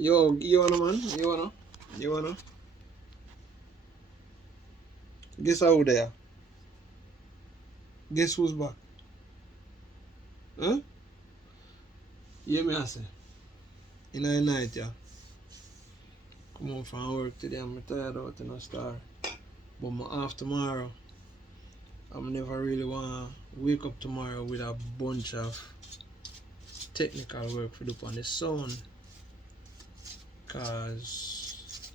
Yo, you wanna man? You wanna? Guess who there? Guess who's back? Huh? Yeah, me I say. In the night, yeah. Come home from work today, I'm tired out in a star. But I'm off tomorrow. I'm never really wanna wake up tomorrow with a bunch of technical work to do on the sound. Cause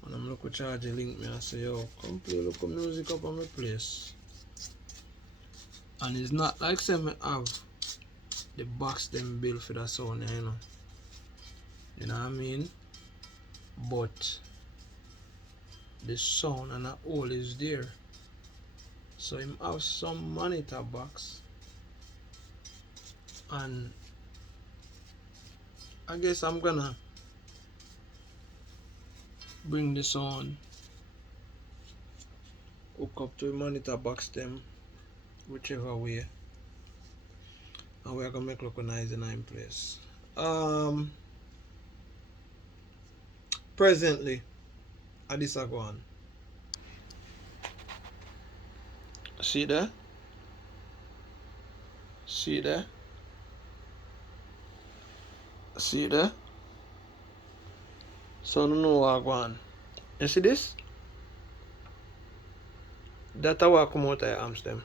when I'm looking charge link me I say, yo, come play local music up on my place. And it's not like say me have the box them built for that sound, you know. You know what I mean? But the sound and the all is there. So him have some monitor box, and I guess I'm gonna bring the sound hook up to the monitor box them whichever way, and we're gonna make look nice in place. Presently at this I go on. See there? See there? See there? So no know what I go on. You see this? That's how I come out of arms them.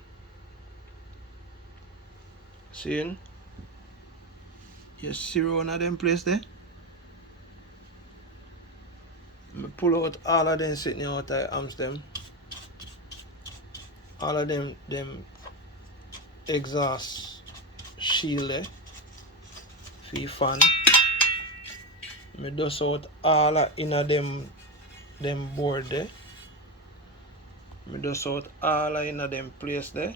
See? You see one of them place there? I pull out all of them sitting out of arms them. All of them exhaust shield there for fan. I dust out all of inner them board there. I dust out all of inner them place there.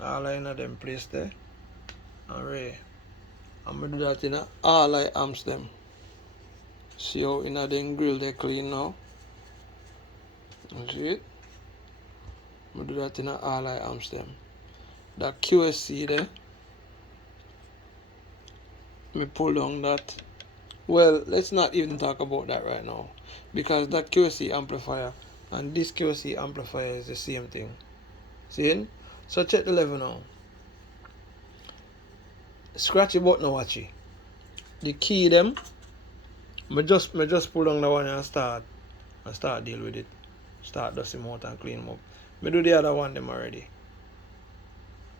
All of inner them place there. Alright. I'm gonna do that in all of amps them. See how inner them grill they clean now. See it? I'm gonna do that in all of amps them. That QSC there. Me pull down that. Well, let's not even talk about that right now, because that QSC amplifier and this QSC amplifier is the same thing. See? So check the level now. Scratchy button watchy. The key them. Me just pull down the one and start deal with it. Start dust him out and clean him up. Me do the other one them already.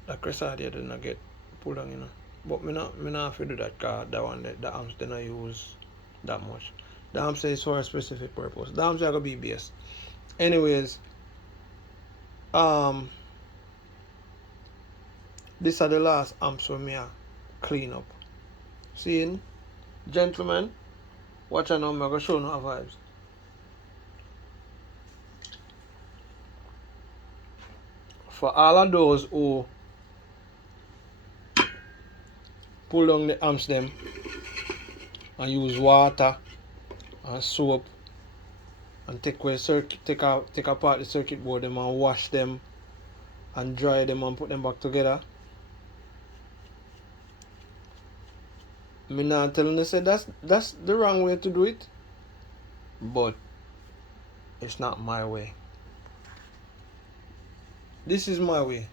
That Cressade did not get pulled down, you know. But me not have to do that, cause that one the amps they not use that much. The amps is for a specific purpose. The amps are gonna be bass. Anyways, these are the last amps for me clean up. See, gentlemen, watch out now, I'm gonna show you no vibes. For all of those who pull down the amps them and use water and soap and take apart the circuit board them and wash them and dry them and put them back together. Me not telling you say that's the wrong way to do it, but it's not my way. This is my way.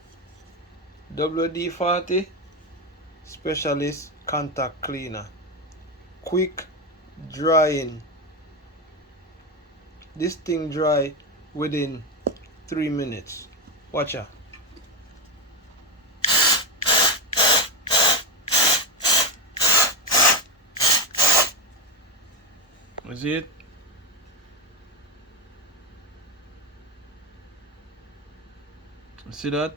WD40 Specialist Contact Cleaner. Quick drying. This thing dry within 3 minutes. Watch out. Is it? See that?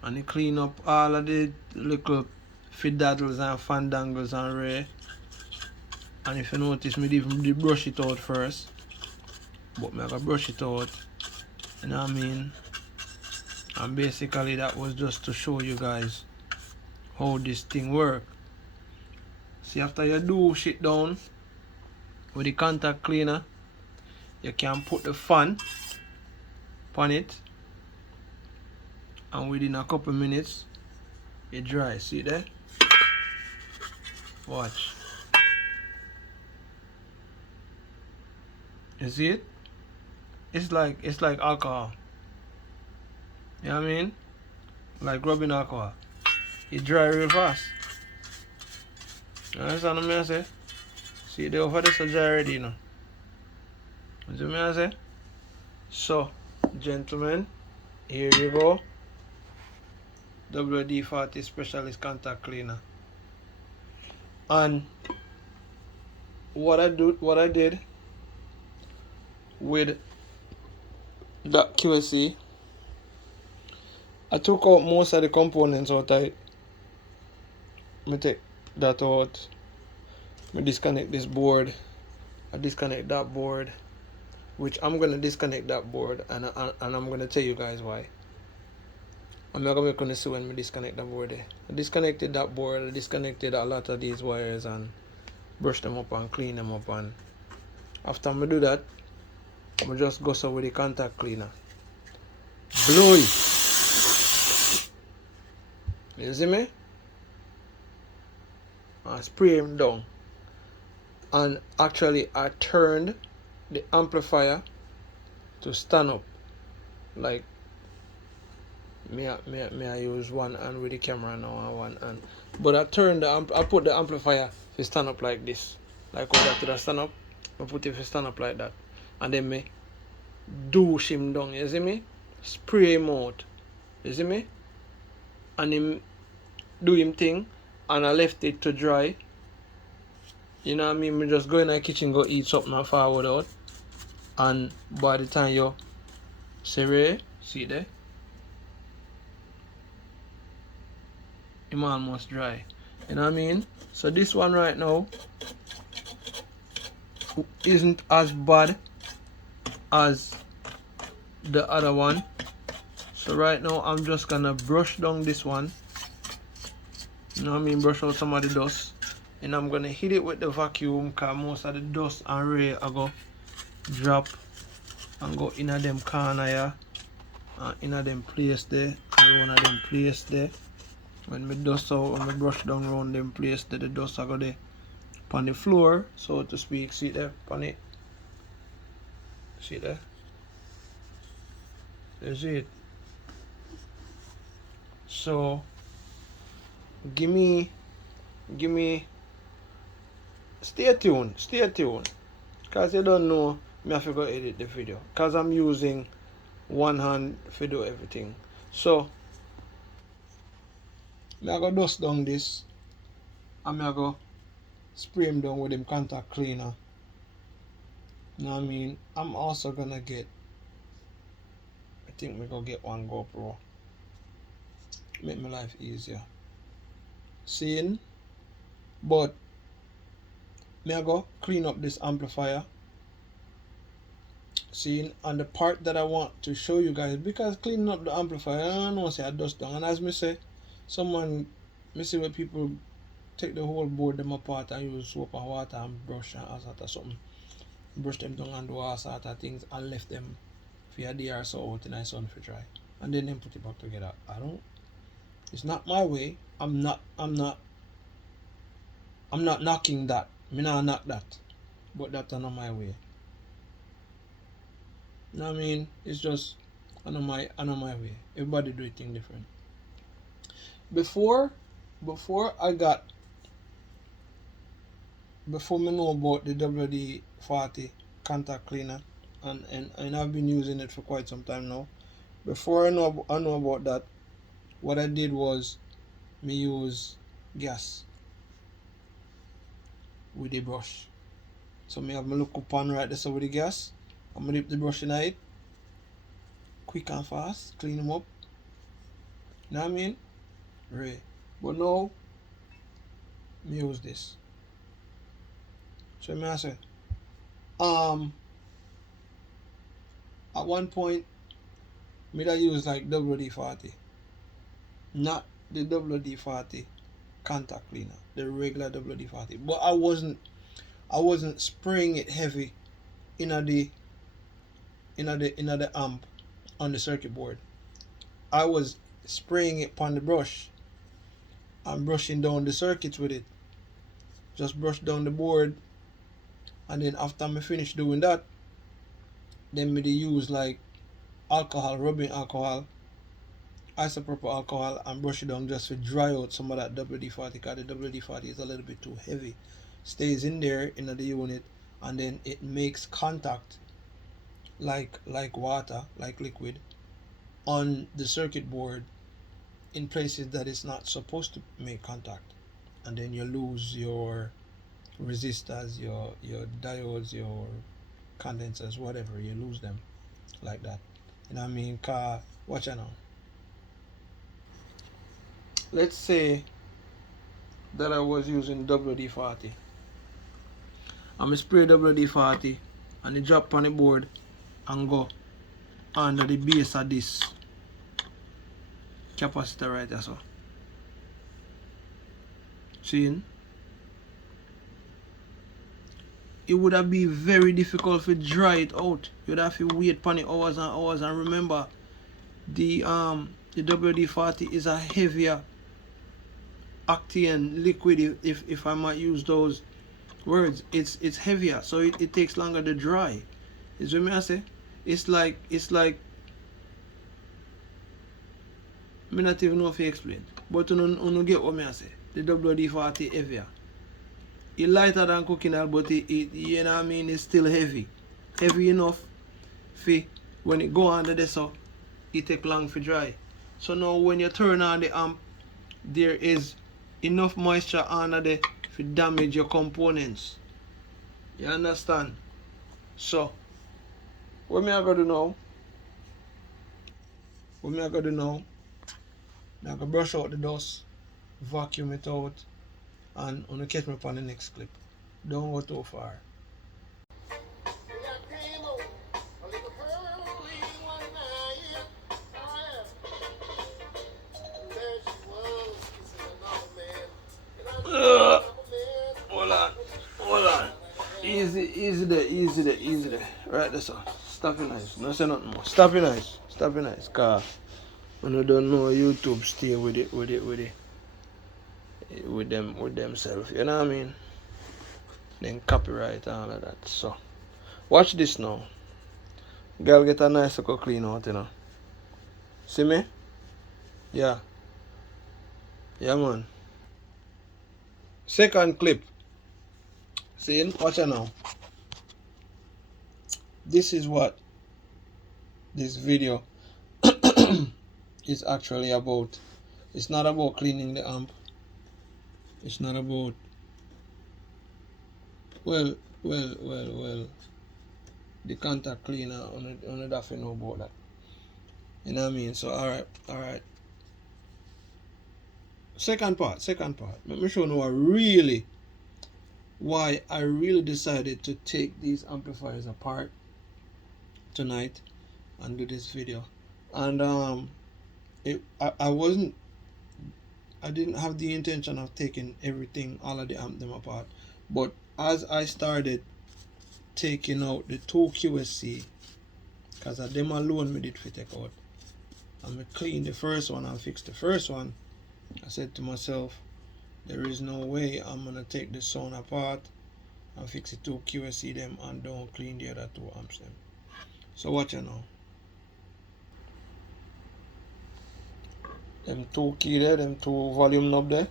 And it clean up all of the little fiddles and fandangles and ray. And if you notice, me even brush it out first. But me I gotta brush it out. You know what I mean? And basically that was just to show you guys how this thing work. See, after you do shit down with the contact cleaner, you can put the fan on it, and within a couple minutes it dries. See there? Watch. You see it? It's like alcohol. You know what I mean? Like rubbing alcohol. It dry real fast. You understand what I say? See the over there so dry already, you know. You see what I say? So, gentlemen, here you go. WD40 Specialist Contact Cleaner. And what I did with that QSC, I took out most of the components out of it. I take that out. I disconnect this board. I disconnect that board, which I'm gonna disconnect that board, and I'm gonna tell you guys why. I'm not gonna see when I disconnect that board. I disconnected that board. I disconnected a lot of these wires and brush them up and clean them up. And after I do that, I'm just go so with the contact cleaner. Blow it. You see me? I spray him down. And actually I turned the amplifier to stand up. Like me I use one hand with the camera now and one hand. But I turned I put the amplifier to stand up like this. Like how that to stand up. I put it to stand up like that. And then me douche him down, you see me? Spray him out. You see me? And him do him thing, and I left it to dry. You know what I mean? Me just go in the kitchen, go eat something and forward out. And by the time you see there, him almost dry. You know what I mean? So this one right now isn't as bad as the other one. So right now I'm just gonna brush down this one. You know what I mean? Brush out some of the dust. And I'm gonna hit it with the vacuum, cause most of the dust and ray I go drop and go in a them corner here, and in a them place there, and one of them place there. When me dust out, when me brush down around them place there, the dust I go there on the floor, so to speak. See there, on it. See there. You see it. So give me. Stay tuned, cause you don't know me have to go edit the video, cause I'm using one hand to do everything. So me I go dust down this, and me I go spray him down with them contact cleaner. You know what I mean? I'm also gonna get, I think we gonna get one GoPro. Make my life easier. Seeing? But me I go clean up this amplifier. Seeing, and the part that I want to show you guys, because cleaning up the amplifier, I don't know say I dust down. And as me say, me see where people take the whole board them apart and use soap and water and brush and all sort of something. Brush them down and do all sort of things and left them for a day or so out in the sun for dry. And then put it back together. It's not my way. I'm not knocking that. Me not knock that. But that's not my way. You know what I mean? It's just I know my way. Everybody do it thing different. Before me know about the WD40 contact cleaner, and I've been using it for quite some time now. Before I know about that, what I did was me use gas with the brush. So me have my little pan right there with the gas. I'm gonna dip the brush in it, quick and fast, clean them up. You know what I mean? Right. But now, me use this. So me I say, at one point, me that use like WD40, not the WD40 contact cleaner, the regular WD40. But I wasn't spraying it heavy in the amp on the circuit board. I was spraying it on the brush and brushing down the circuits with it. Just brush down the board, and then after I finish doing that, then me they use like alcohol, rubbing alcohol, isopropyl alcohol, and brush it down just to dry out some of that WD-40, because the WD-40 is a little bit too heavy. Stays in there in the unit, and then it makes contact like water, like liquid, on the circuit board in places that it's not supposed to make contact, and then you lose your resistors, your diodes, your condensers, whatever. You lose them like that. You know what I mean? Car, watch out now. Let's say that I was using WD-40. I'm spray WD-40 and it drop on the board and go under the base of this capacitor right there. So, seeing? It would have been very difficult to dry it out. You would have to wait for hours and hours. And remember, the WD-40 is a heavier octane liquid, if I might use those words. It's heavier, so it takes longer to dry. Is what I say? It's like me not even know if you explain, but you get what I say. The WD-40 heavier. It's lighter than cooking oil, but it you know what I mean, it's still heavy enough for when it go under there, so it take long to dry. So now when you turn on the amp, there is enough moisture under there to damage your components. You understand? So what me I gotta do now? I gotta brush out the dust, vacuum it out, and I'm gonna catch me up on the next clip. Don't go too far. Hold on. Easy there. Right there, sir. Stop it nice. No say nothing more. Stop it nice. Cause when you don't know YouTube stay with themselves. You know what I mean? Then copyright and all of that. So watch this now. Girl get a nice little clean out, you know. See me? Yeah. Yeah, man. Second clip. See? Watch it now. This is what this video is actually about. It's not about cleaning the amp. It's not about well the contact cleaner on the daffy know about that. You know what I mean? So alright. Second part. Let me show you why I really decided to take these amplifiers apart tonight and do this video. And I didn't have the intention of taking all of the amp them apart, but as I started taking out the two QSC, because of them alone me did fit take out, and I clean the first one and fix the first one, I said to myself, there is no way I'm gonna take the sound apart and fix the two QSC them and don't clean the other two amps them. So watch you now. Them two key there, them two volume knob there.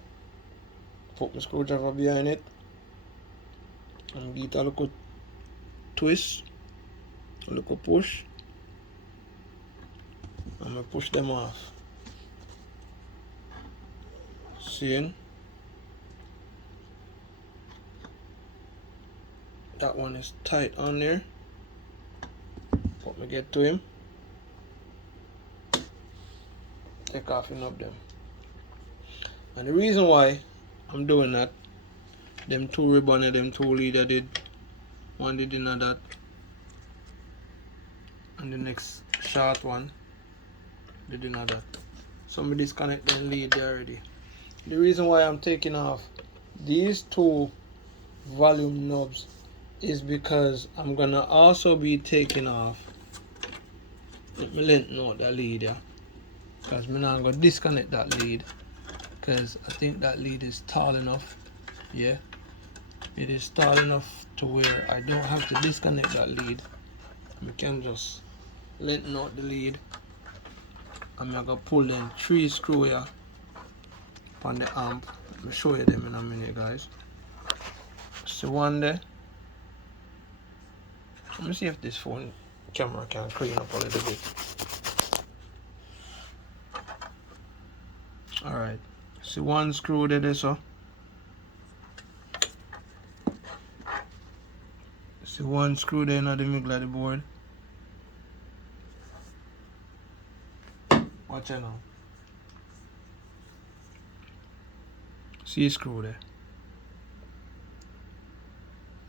Put my screwdriver behind it and give it a little twist, a little push, and I push them off. Seeing? That one is tight on there. Let me get to him. Take off and up them. And the reason why I'm doing that, them two ribbon and them two leader did. One did in that. And the next short one did in that. So me disconnect them lead there already. The reason why I'm taking off these two volume knobs is because I'm gonna also be taking off. Let me length note that lead, yeah. Because I'm not gonna disconnect that lead, because I think that lead is tall enough. Yeah, it is tall enough to where I don't have to disconnect that lead. we can just lengthen out the lead, and I'm gonna pull them 3 screw here on the amp. I'll show you them in a minute, guys. So one there. Let me see if this phone camera can clean up a little bit. Alright, see one screw there, so. See one screw there in the middle of the board. Watch it now. See a screw there.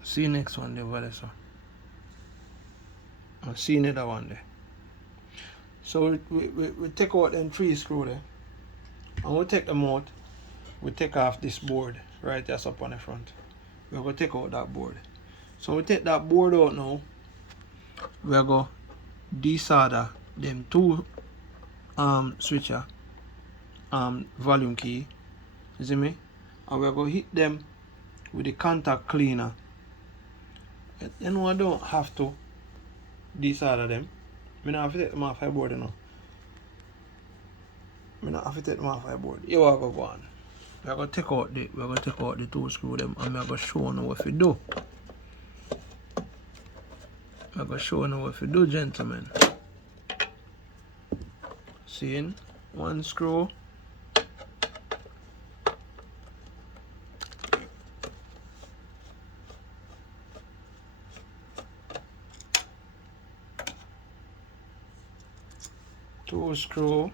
See the next one there over there, so. And see another one there. So we take out them 3 screw there. And we take them out. We take off this board right there up on the front. We're going to take out that board. So we take that board out now. We're going to desolder them 2 switcher volume key. You see me? And we're going to hit them with the contact cleaner. You know, I don't have to desolder them. I don't have to take them off my board, you know. I don't have to take them off my board. You are going to go on. We're going to take out the 2 screw them, and I'm going to show you what we do. I'm going to show you what we do, gentlemen. Seeing 1 screw. Two screw.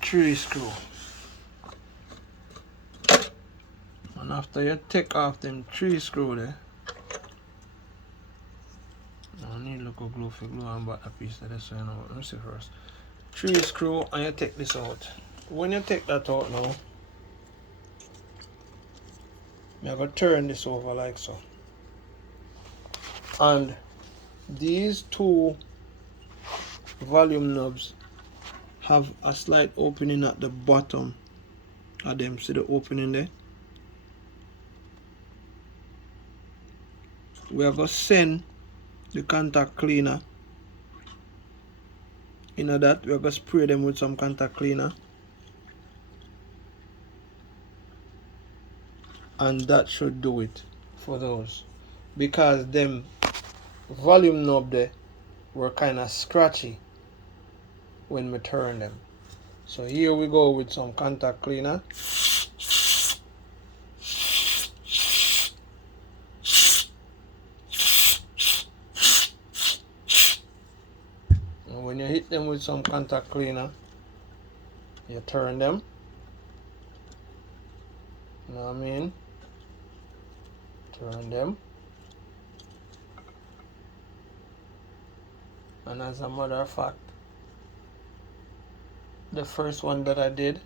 Three screw. And after you take off them 3 screw there, I need a little glue for glue and back a piece of this, so you know. Let me see first. 3 screw, and you take this out. When you take that out now, I'm going to turn this over like so. And these 2 volume knobs have a slight opening at the bottom of them. See the opening there? We are going to send the contact cleaner into that. We are going to spray them with some contact cleaner, and that should do it for those, because them volume knob there were kind of scratchy when we turn them. So here we go with some contact cleaner. And when you hit them with some contact cleaner, you turn them. You know what I mean? Turn them. And as a matter of fact, the first one that I did,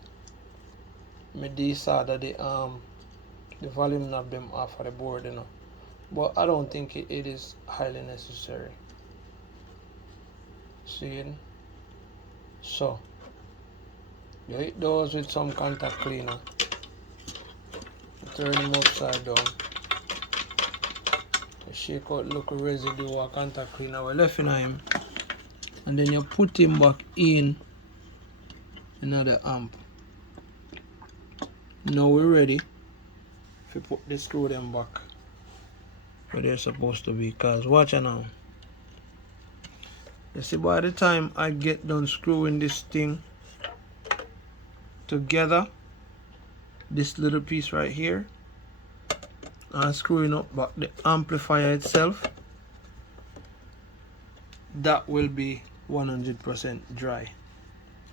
me desolder the volume knob them off of the board, you know. But I don't think it is highly necessary. See? So you hit those with some contact cleaner. Turn them upside down. To shake out local residue or contact cleaner we left in him. And then you put him back in another amp. Now we're ready to put the screw them back where they're supposed to be. Cause watch it now. You see, by the time I get done screwing this thing together, this little piece right here, and screwing up back the amplifier itself, that will be 100% dry.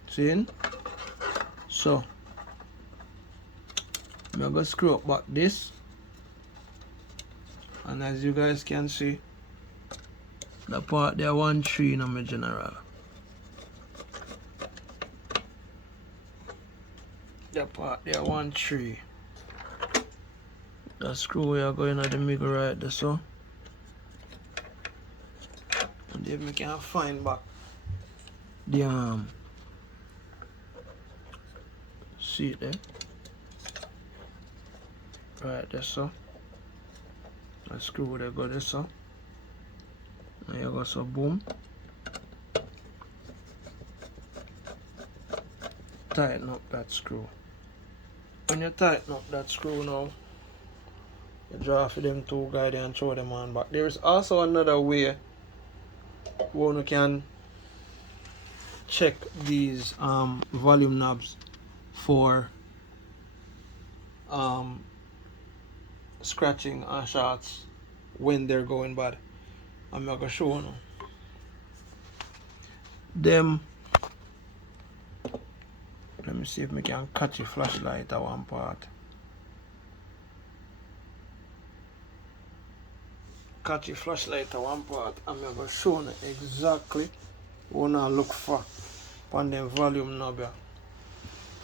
See? So I'm going to screw up back this, and as you guys can see, the part there 1-3 in my general. The part there 1-3. The screw we are going at the middle right there, so. And if we can find back the see it there. Right there, so. And screw there go there, so. And you go so boom. Tighten up that screw. When you tighten up that screw now, you draw for them two guys and throw them on back. There is also another way one can check these volume knobs for scratching and shots when they're going bad. I'm not gonna show you now. Them, let me see if I can catch a flashlight at one part. Catch a flashlight at one part. I'm gonna show you exactly what I look for on them volume knob here.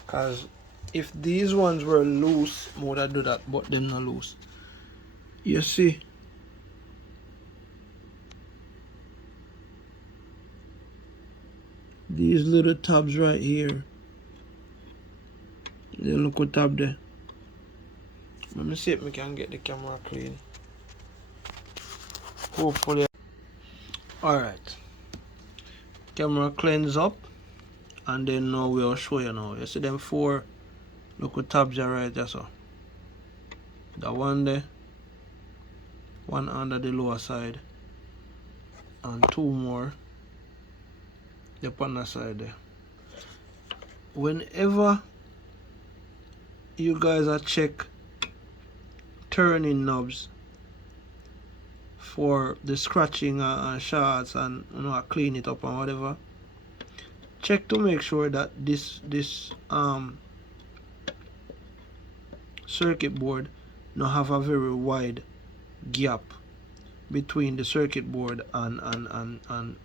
Cause if these ones were loose, I would have do that, but them not loose. You see, these little tabs right here, the little tab there. Let me see if we can get the camera clean. Hopefully. Alright. Camera cleans up. And then now we'll show you now. You see them four little tabs are right there, so. The one there. One under the lower side. And two more. Up on the side there. Whenever you guys are check turning knobs for the scratching and shots and clean it up and whatever, check to make sure that this circuit board now have a very wide gap between the circuit board and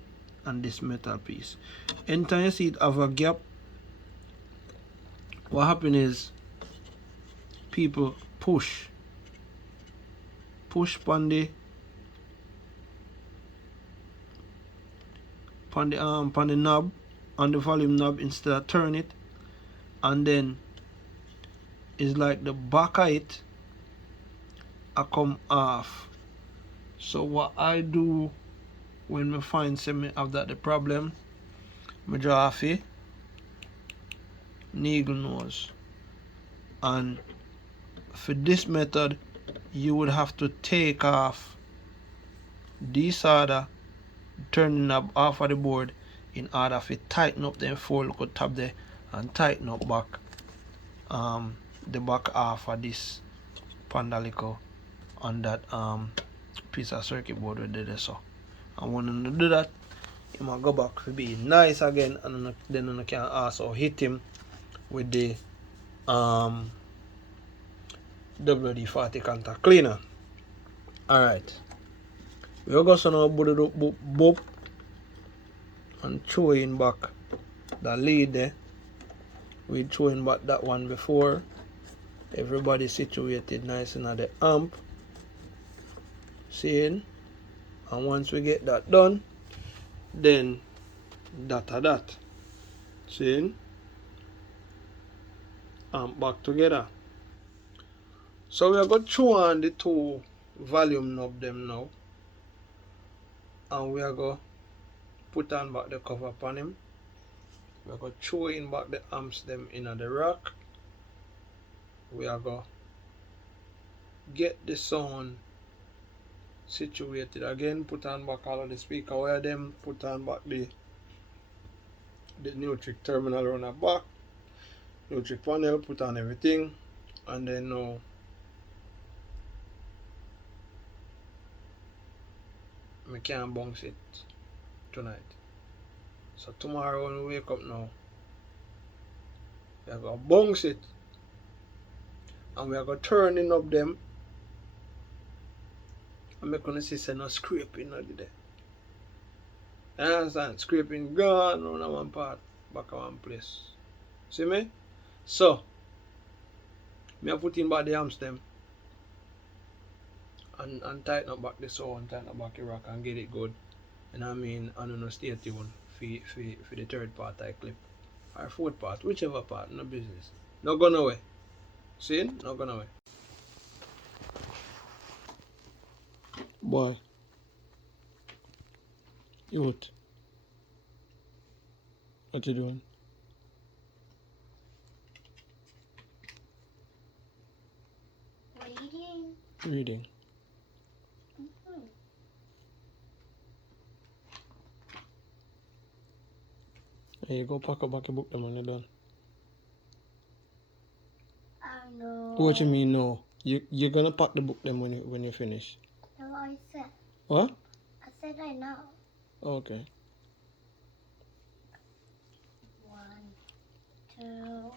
this metal piece. Anytime you see it have a gap, what happens is people push on the knob, on the volume knob, instead of turn it, and then it's like the back of it I come off. So what I do when I find me have that the problem, I draw off a needle nose, and for this method you would have to take off this solder, turn the knob off of the board in order to tighten up them four little tab there and tighten up back the back half of this pandalico on that piece of circuit board we did there. So and when you do that, you might go back to be nice again, and then you can also hit him with the WD40 contact cleaner. Alright, we'll go so now boop and throwing back the lead there. We throwing back that one before. Everybody situated nice in the amp. Seeing? And once we get that done, then that. Seeing? Amp back together. So we are going to throw on the two volume knob them now. And we are going to put on back the cover upon him. We are going to throw in back the amps them in the rack. We are going to get the sound situated again, put on back all of the speaker wire them, put on back the neutral terminal on the back, neutral panel, put on everything, and then now we can't bounce it tonight. So tomorrow when we wake up now, we are going to bounce it, and we are going to turn it up them, and we're going to see no scraping out there. You understand? Scraping gone on one part, back on one place. See me? So, I put in back the amps them and tighten up back the sound, tighten up back the rack and get it good. You know what I mean? I don't know, stay tuned for the third part I clip. Or fourth part, whichever part, no business. No gone away. See? No gone away. Boy. Youth. What you doing? Reading. Reading. There you go, pack up back your book them when you're done. I know. What you mean no? You're gonna pack the book them when you finish. No, I said. What? I said I know. Okay. 1, 2,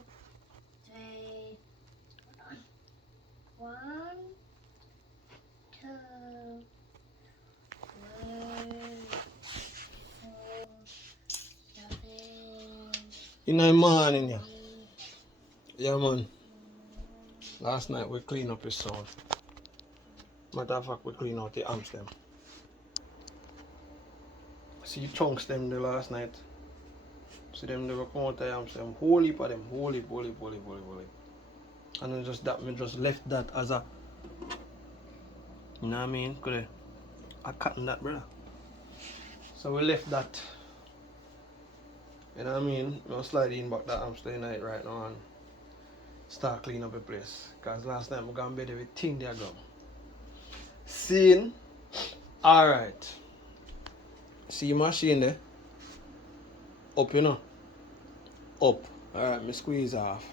3. 1, 2, 3, 4, 7. In the morning, yeah. Yeah, man. Last night we clean up his soul. Matter of fact, we clean out the arms them. See chunks them the last night. See them they were come out the arms them. Whole heap of them. Whole heap. And then just that, me just left that as a, you know what I mean? Could I cutting that, brother. So we left that. You know what I mean? I'll slide in back that hamster night right now and start clean up the place. Cause last night I got in bed everything there gone. Seeing? Alright. See your machine there? Up, you know? Up. Alright, me squeeze off.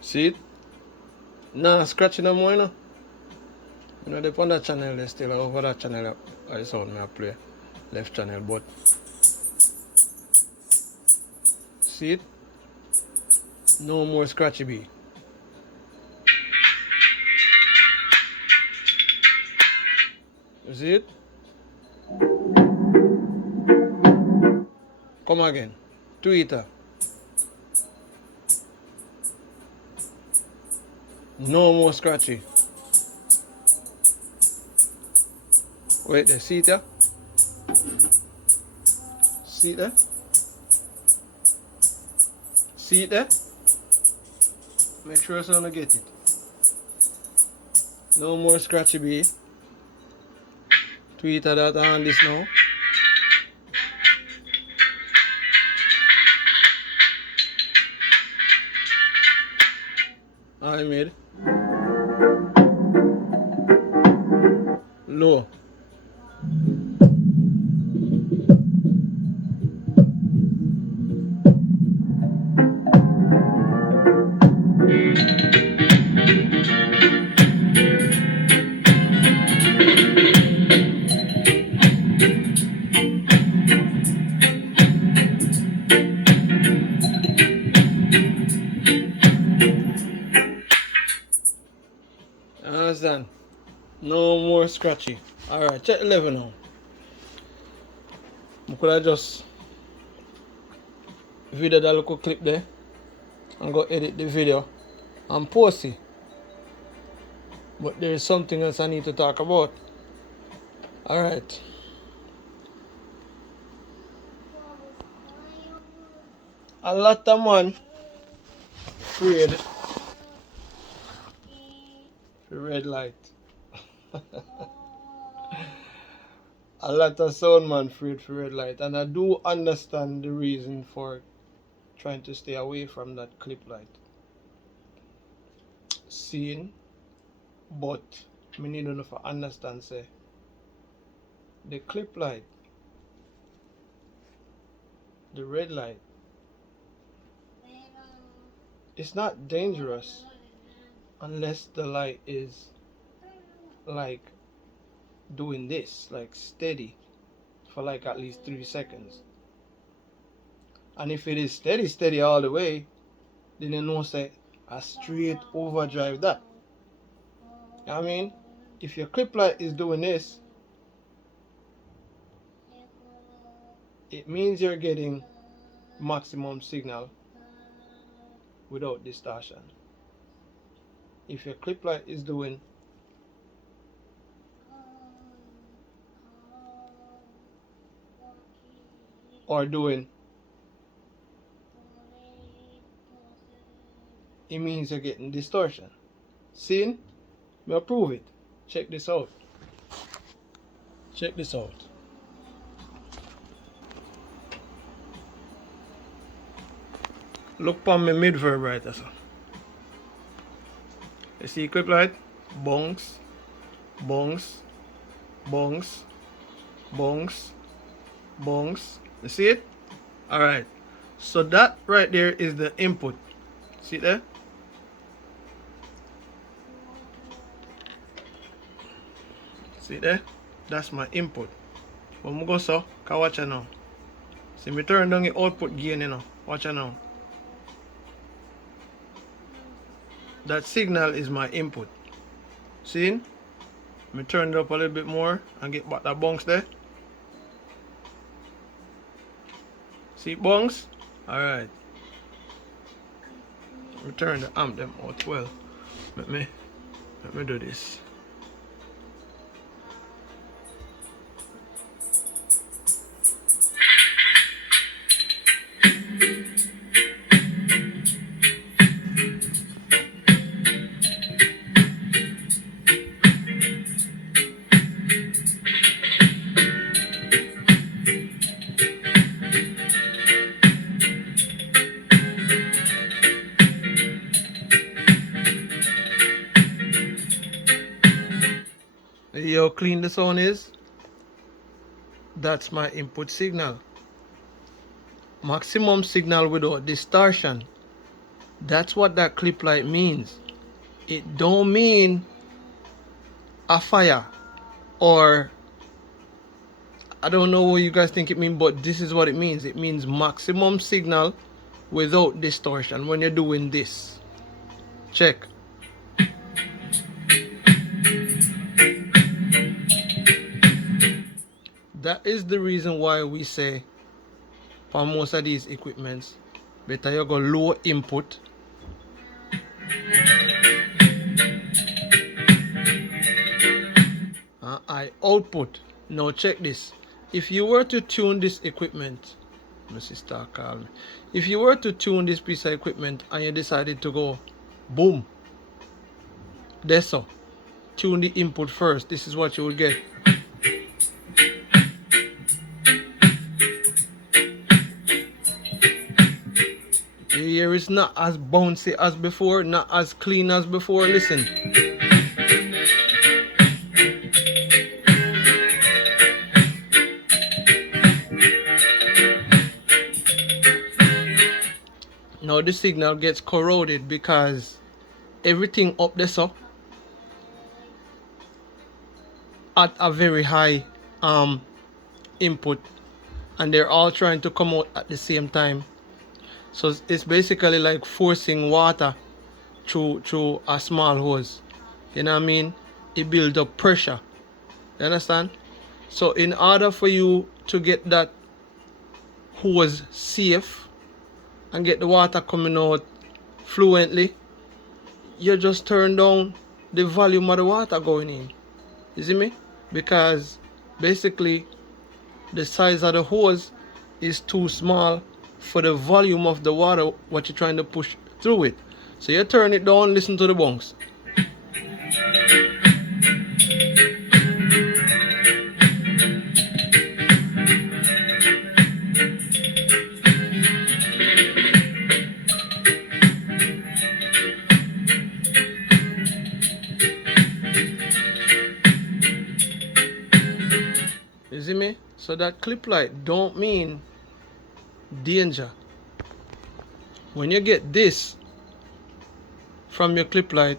See it? Nah, scratching no more, you know? You know, they on that channel, they still over that channel, I saw me play. Left channel, but see it? No more scratchy bee. You see it? Come again. Twitter. No more scratchy. Wait there, see it there? See it there? See it there? Make sure so don't get it. No more scratchy bee. Twitter that on this now. I made low. Understand? No more scratchy. Alright, check the level now. I could have just video that little clip there and go edit the video and post it. But there is something else I need to talk about. Alright. A lot of man afraid for red light. A lot of sound man afraid for red light, and I do understand the reason for trying to stay away from that clip light. Seeing, but me need enough to understand say the clip light, the red light, it's not dangerous unless the light is like doing this, like steady for like at least 3 seconds. And if it is steady all the way, then you know say a straight overdrive that. You know what I mean? If your clip light is doing this, it means you're getting maximum signal without distortion. If your clip light is doing or doing, it means you're getting distortion. Seen? I'll prove it. Check this out. Check this out. Look on my mid vibrator. So. You see clip light? Bongs, bongs, bongs, bongs, bongs. You see it? Alright. So that right there is the input. See it there? See it there? That's my input. When I go so, can watch it now. See me turn down the output gain, you know. Watch it now. That signal is my input. See? Me turn it up a little bit more and get back that bounce there. See bounce? Alright. Turn the amp them out well. Let me do this. See how clean the sound is? That's my input signal. Maximum signal without distortion. That's what that clip light means. It don't mean a fire or I don't know what you guys think it means, but this is what it means. It means maximum signal without distortion when you're doing this. Check. That is the reason why we say for most of these equipments, better you go low input and high output. Now check this. If you were to tune this equipment, my sister called me. If you were to tune this piece of equipment and you decided to go boom, there so, tune the input first, this is what you will get. Here is not as bouncy as before, not as clean as before. Listen. Now the signal gets corroded because everything up there so at a very high input and they're all trying to come out at the same time. So it's basically like forcing water through a small hose. You know what I mean? It builds up pressure. You understand? So in order for you to get that hose safe and get the water coming out fluently, you just turn down the volume of the water going in. You see me? Because basically the size of the hose is too small for the volume of the water what you're trying to push through it. So you turn it down, listen to the bounce. You see me? So that clip light don't mean danger. When you get this, from your clip light,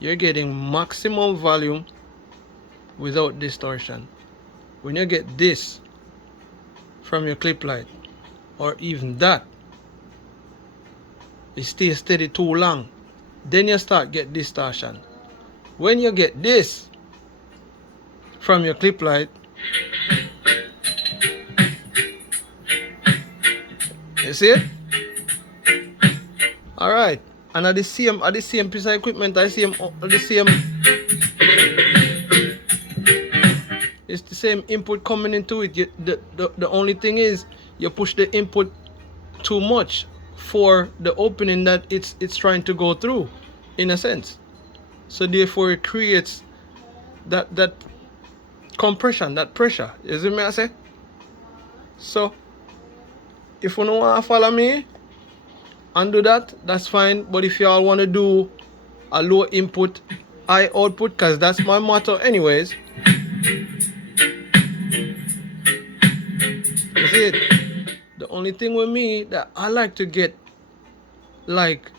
you're getting maximum volume without distortion. When you get this from your clip light, or even that, it stays steady too long, then you start get distortion. When you get this from your clip light, you see it? Alright, and at the same piece of equipment, it's the same input coming into it. The only thing is you push the input too much for the opening that it's trying to go through, in a sense. So therefore it creates that compression, that pressure. You see me I say? So if you don't want to follow me and do that, that's fine. But if y'all want to do a low input, high output, because that's my motto anyways. You see it? The only thing with me that I like to get like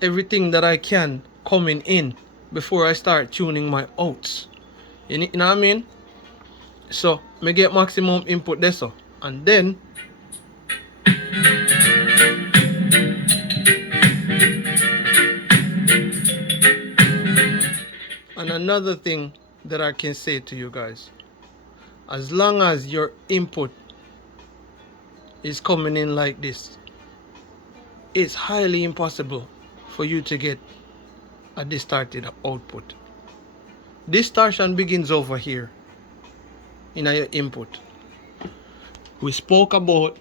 everything that I can coming in before I start tuning my outs. You know what I mean? So me get maximum input there, so, and then and another thing that I can say to you guys, as long as your input is coming in like this, it's highly impossible for you to get a distorted output. Distortion begins over here in your input. We spoke about,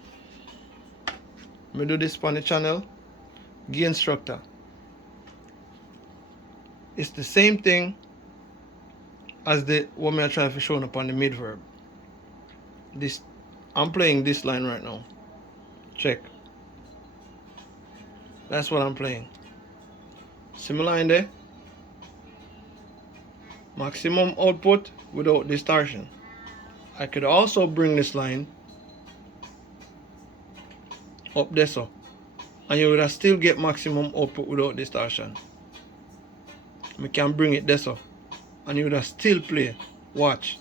me do this on the channel, gain structure. It's the same thing as the what me I try to show up on the midverb. This, I'm playing this line right now. Check. That's what I'm playing. Similar in there. Maximum output without distortion. I could also bring this line up there, so, and you would still get maximum output without distortion. We can bring it there, so, and you would still play. Watch.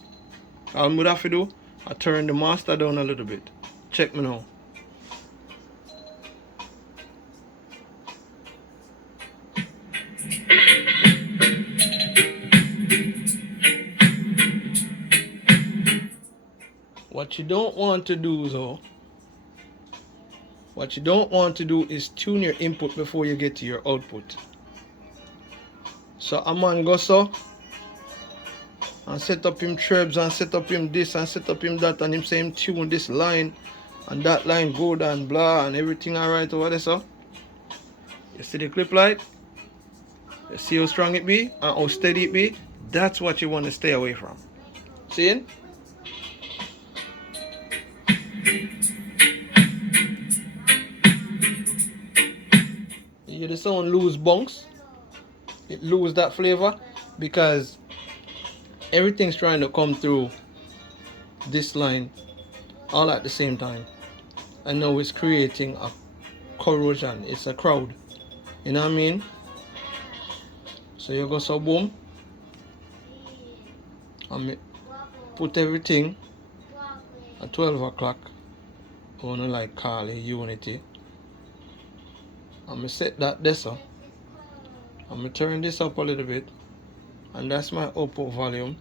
All I would have to do, I turn the master down a little bit. Check me now. What you don't want to do though, what you don't want to do is tune your input before you get to your output. So a man go so and set up him trebs and set up him this and set up him that, and him say him tune this line and that line good and blah and everything alright over there, so. You see the clip light? You see how strong it be and how steady it be? That's what you want to stay away from. See? You hear the sound lose bunks? It lose that flavor because everything's trying to come through this line all at the same time. And now it's creating a corrosion. It's a crowd. You know what I mean? So you go so boom. And put everything at 12 o'clock. I wanna like call it unity. I'm set that there, so. I'm going to turn this up a little bit, and that's my output volume.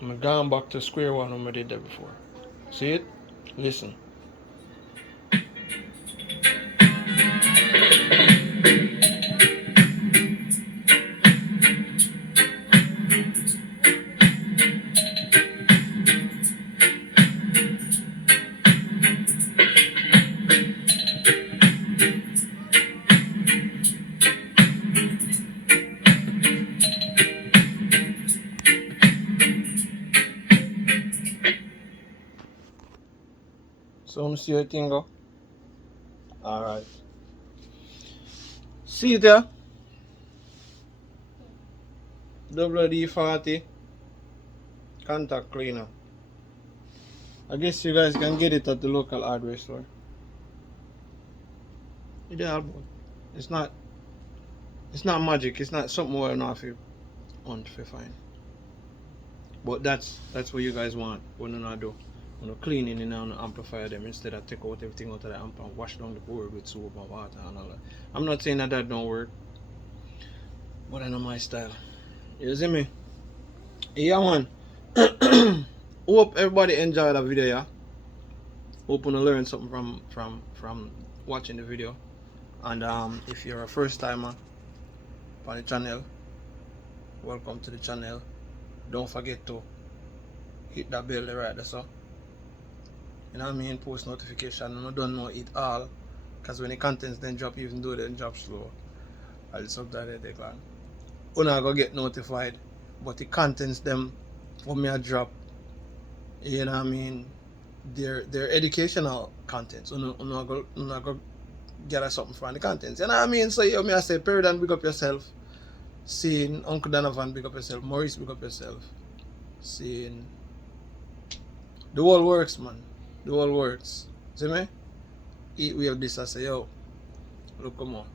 I'm going back to square one when I did that before. See it? Listen. So I'm see how it go. Alright. See it there? WD40 contact cleaner. I guess you guys can get it at the local hardware store. Yeah, it's not magic. It's not something where not you want to find. But that's what you guys want when you not do. When you cleaning and amplify them instead of take out everything out of the amp and wash down the board with soap and water and all that. I'm not saying that don't work, but I know my style. You see me? Yeah, man. Hope everybody enjoyed the video. Yeah. Hope you learn something from watching the video. And if you're a first timer on the channel, welcome to the channel. Don't forget to hit that bell right there, so you know what I mean, post notification. And I don't know it all, because when the contents then drop, even though they drop slow, I'll subtitle they can. You're not gonna get notified, but the contents them when me a drop, you know what I mean, they're educational contents. You're not gonna get something from the contents. You know what I mean? So you me I say, Period, big up yourself. Seeing Uncle Donovan, big up yourself. Maurice, big up yourself. Seeing the whole works, man. The whole works. See me? Eat we have this, I say, yo, look come on.